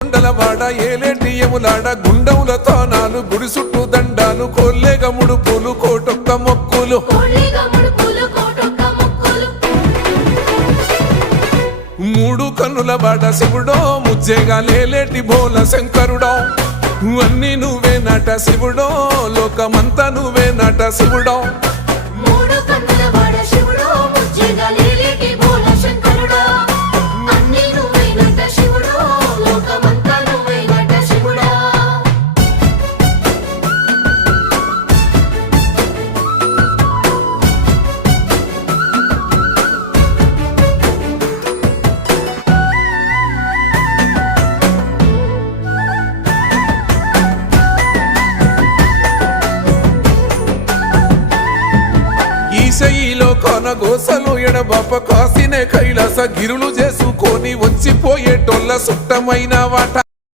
కొండలవాడ ఏలేటి యములాడ గుండముల తానాలు గుడి చుట్టూ దండాలు కోల్లేగ ముడుపులు కోటొక్క మొక్కులు మూడు కన్నుల వాడ శివుడో ముజ్జేగా లేలేటి బోల శంకరుడో అన్ని నువ్వే నట శివుడో లోకమంతా నువ్వే నట శివుడో ఈశయిలో కొనగోసలు ఎడబాప కాసినే కైలాస గిరులు చేసుకొని వచ్చిపోయేటోళ్ళ సుట్టమైన వాట